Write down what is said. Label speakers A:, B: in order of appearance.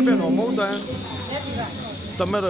A: ver, não muda. É. Também... Tá